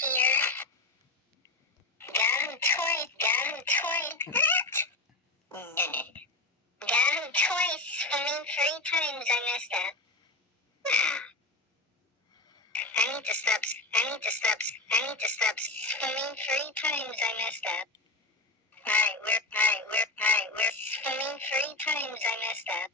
here. Got him twice. Got him twice. Swimming 3 times. I messed up. I need to stop swimming 3 times. I messed up. Alright, we're swimming 3 times. I messed up.